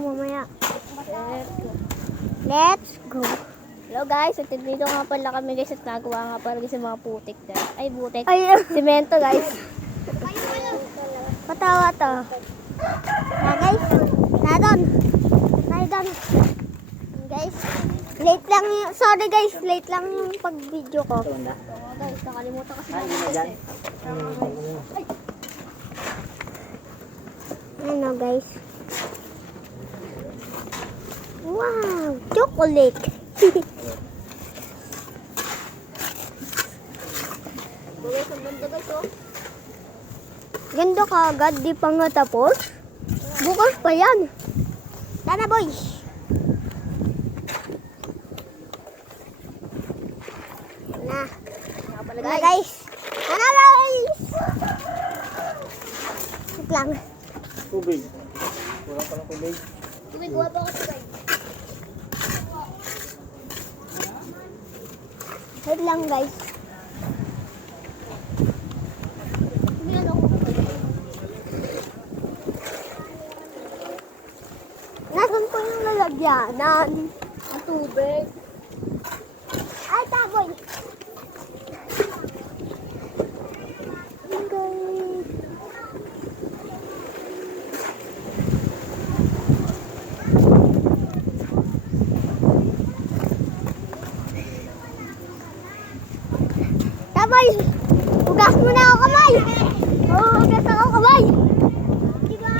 mamaya. Let's go. Hello guys, dito nga pala kami guys at nagawa nga pala sa mga putik guys. Ay butik. Semento guys. Patawa to. Na guys. Nadon. Guys. Late lang yung, sorry guys, late lang yung pag-video ko. Guys, nakalimutan kasi ako guys. Ano guys. Wow, chocolate. Ganda ka agad, di pa nga tapos. Bukas pa yan. Tara boys. Na guys. Ano guys? Wait lang. Tubig. Wala pa ng tubig. Tubig, wala pa ako tubig. Wait lang guys. Nasaan po yung lalagyanan? Ang tubig. Ay, taboy. Guys. Taboy. Ugas mo na ako kamay. Ugas ako kamay. Diba?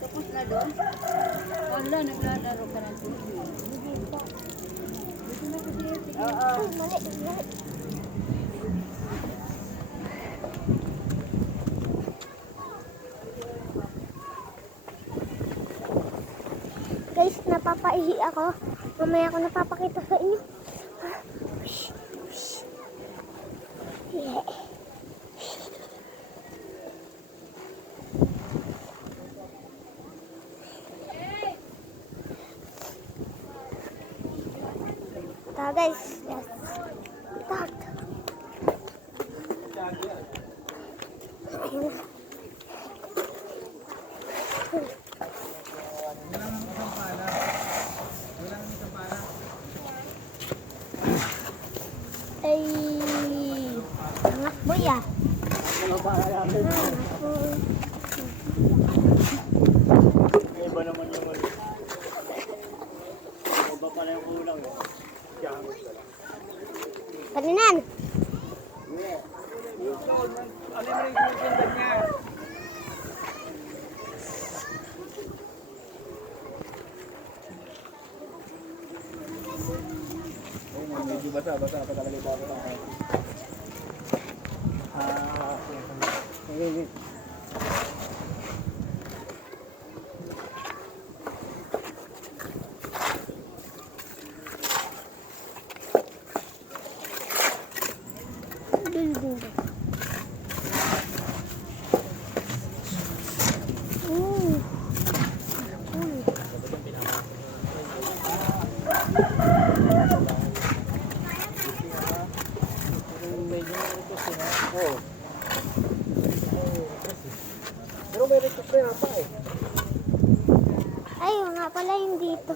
Tapos na doon? Wala, naglalaro ka ng tubig. Oo. Mali. Guys, napapaihi ako. Mamaya ako napapakita sa inyo. Yeah. Tara guys, let's start. Ayun. Ay, angat boy ah. Iba naman yung mali. Iba pa na yung kulang eh. Kaninan. Ano yung nagsisindan niya? Medyo basa pa talaga ito ako. Okay. Pero may request na pa eh. Ay, nga pala yung dito.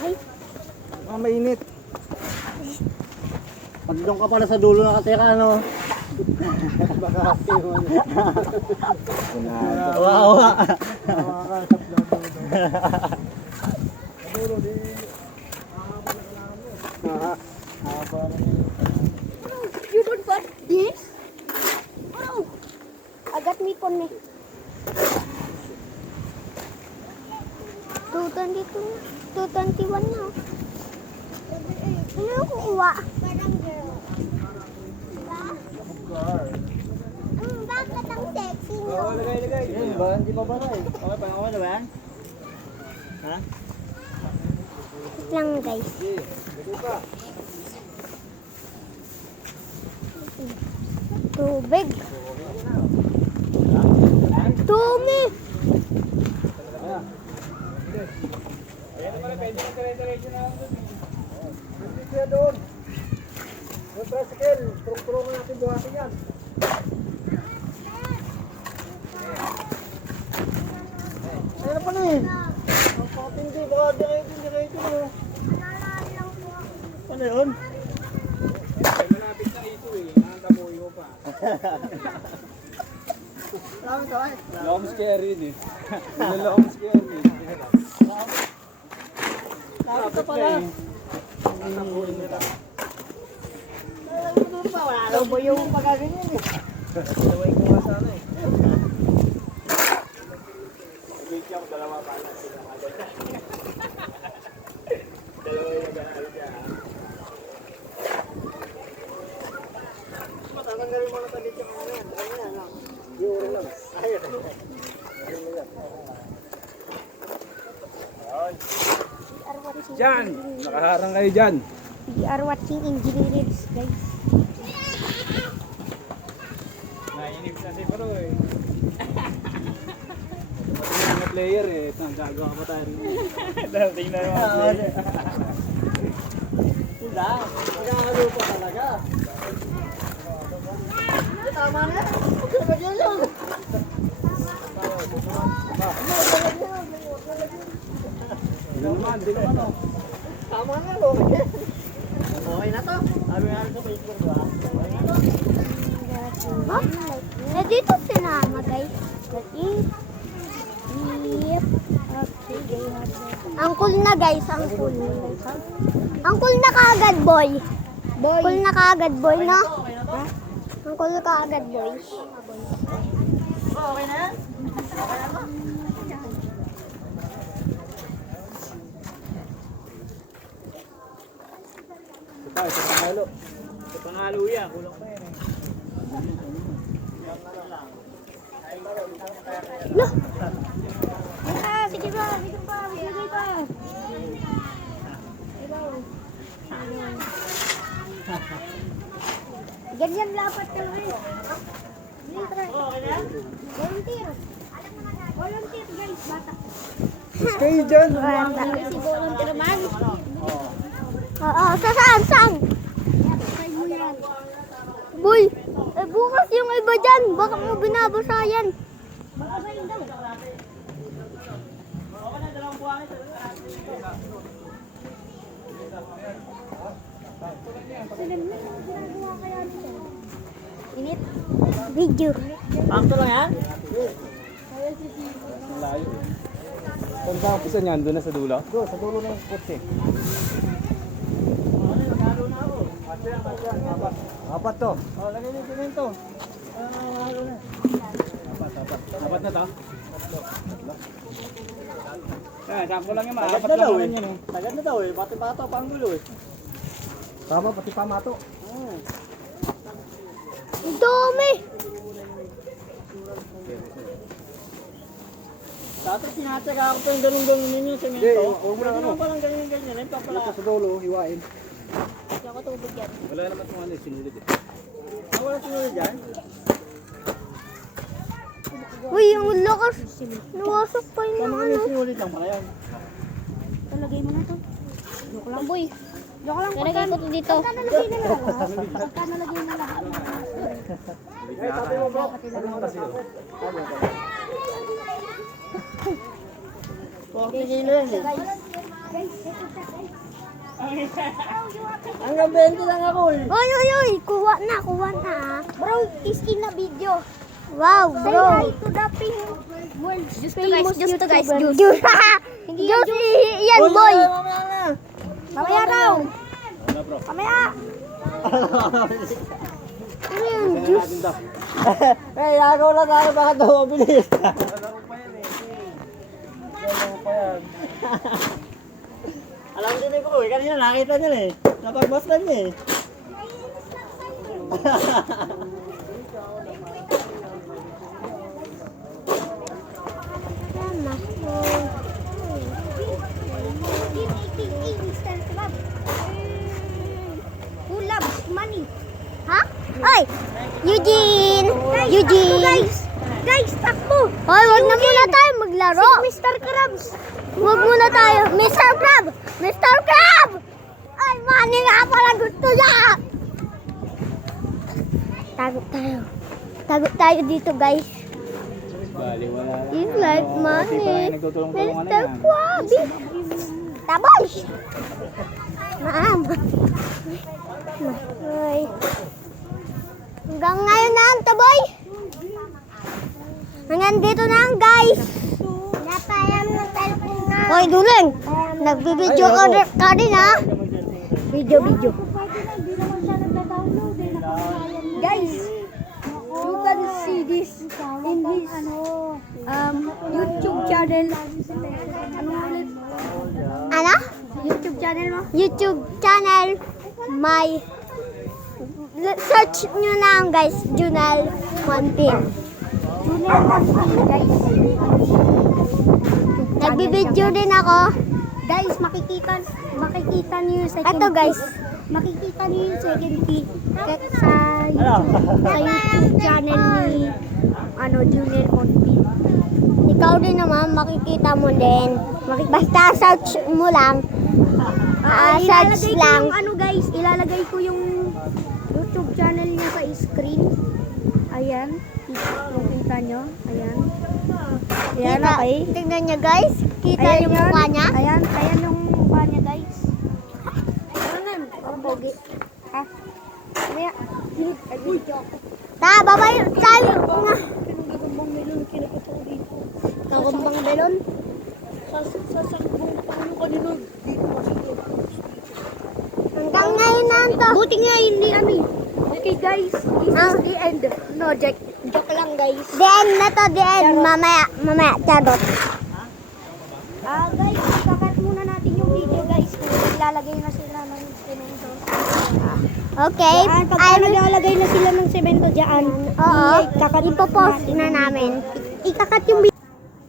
Ay, Mainit. Pag doon ka pala sa dulo nakatira, ano? Baka happy mo. Wawa. Dulo di. you don't want this? Oh, agat mi pon ni. 221 na. Ano yung kukuha? Parang girl. Bakit ang sexy nyo? Lagay. Yan ba? Hindi pa ba eh. Okay pa ako na ba yan? Ha? Wait lang guys. Lagay pa. Tubig. naman eh. Ang pakatindi, baka diretso mo. Ano yun? Malapit na ito eh. Nakakabuyo pa. Lang ito ay. Long scary eh. Long scary. Lapit ka pala. Nakabuyo nila. Wala daw po yung pagkaganyan eh. Dalaway ko nga sana eh. Wait lang, dalawa pa lang sila. Dalawa yung nag-aaral dyan. Tatanggalin mo na talit yung ano yan. Ano yan lang. Euro lang. Ayun. Dyan! Nakaharang kayo dyan. We are watching engineers, guys. Nainip na si Bro eh. Pati yung mga player eh. Ito, gagawa pa tayo rin. Tingnan mo mga player. Sila. Magkakalupa talaga. Tama na. Huwag ka dyan lang. Hindi naman, hindi naman oh. Tama na. Okay. Okay na to. Sabi nga rin sa Facebook ba? Okay na to. Huh? Na dito sinama, guys. Yep. Okay, ang cool na, guys. Ang cool na, guys. Ang cool na kaagad, boy. Cool na kaagad, boy, no? Ang cool na kaagad, boy. Okay na yan? Okay na to? Ito, ito pangalo. Ito pangalo yan. Kulang pa yan eh. Ah, sige pa, sige pa, sige pa. Ganyan lapat ka lang eh. Okay na yan? Volunteer. Volunteer, guys, bata. Mas kayo dyan. Si volunteer man. Oo, saan? Saan? Boy, bukas yung iba dyan. Baka mo binabasa yan. Init. Video. Pakto lang yan? Ang layo eh. Saan ka ang pisa niyan? Doon na sa dulo? Go, sa dulo ng kotse. Apat to. Oh, lagay niyo semento. Halo na. Apat na to? Eh, sampo lang yung mga. Tagad Apat na lang daw naman eh. yan eh. Tagad na daw eh. Pati bata pa ang gulo eh. Tama, pati pamato. Ang dami. Dati tinatsaga ako pa yung ganun-ganun ninyo yung semento. Hindi, huwag mo na Pwede ano. naman palang ganyan-ganyan. Ito pala. Sa dulo, hiwain. Hindi ako tubig yan. Wala naman kung ano, sinulid eh. Wala sinuli dyan. Uy, ang lakas. Nawasak pa yung Paano kami sinuli lang pala yan? Talagay mo na to. Joke lang, boy. Joke lang. Talagay ko to dito. Pagka nalagay na lang. Pagka nalagay na lang. Eh, sabi mo bro. Huwag tigilo yan eh. Hanggang 20 lang ako eh. Oy, oy, oy. Kuha na. Bro, iski na video. Wow, bro. Say hi to the world's famous YouTuber. Guys, juice. Hindi yan juice. Yan, boy. Mamaya na. Mamaya raw. Wala bro. Mamaya. Ano yan, juice? Eh, agaw lang tayo baka daw mabilis. Laro pa yan eh. Laro pa yan. Alam din ko eh, kanina nakita niya eh. Napagbastan niya eh. Tama. Who loves money? Ha? Ay! Eugene! Guys, takbo! Hoy, wag na muna tayo maglaro. Si Mr. Krabs. Wag muna tayo. Mr. Crab! Mr. Crab! Ay, money nga pala gusto niya! Tago tayo. Tago tayo dito, guys. Bali, wala. You like Di pa money. rin nagtutulong-tulungan na Mr. yan. Kwabi. Taboy. Ma'am. Ay. Hanggang ngayon na ang taboy. Hanggang dito na ang guys. Napayam na cellphone na. Hoy, Duling. Nagbibideo ka rin ha. Video. Guys, you can see this in his YouTube channel. Ano ulit? Ano? YouTube channel mo? YouTube channel. Search nyo na ang guys. Junal Montin. Guys, Nagbibideo din ako. guys, makikita niyo yung second Ito guys. Makikita niyo yung second key sa YouTube channel ni Junel Monti. Ikaw din naman makikita mo din. Basta search mo lang. Search Ilalagay ko lang. yung guys, ilalagay ko yung YouTube channel niya sa screen. Ayan. Makita nyo. Ayan. Ayan, Kita, okay. tingnan nyo guys. Kita Ayan yung yun. mukha niya. Ayan yung mukha niya guys. Ang pogi. Ha? Kaya, Babay tayo nga. kinagagambang melon, kinakita ko dito. Nakumbang belon. Sasalubong paano kanino? Hanggang ngayon na to. Buti nga hindi Okay guys, this Ah. is the end. No, joke lang guys. The end na to, the end. Mamaya, charot. Guys, ikakat muna natin yung video guys. Kung ilalagay na sila ng semento. Okay. Diyan, pag naglalagay na sila ng semento dyan, Oo. ikakat Ipopost natin na yung namin. Ikakat yung video.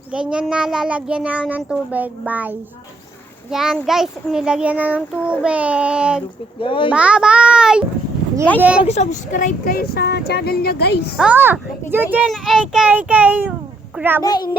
Ganyan na lalagyan na ng tubig. Bye. Yan guys, nilagyan na ng tubig. Guys. Bye-bye! Guys, Eugene. mag-subscribe kayo sa channel niya guys. Oh, Eugene AKK Crab. Hindi.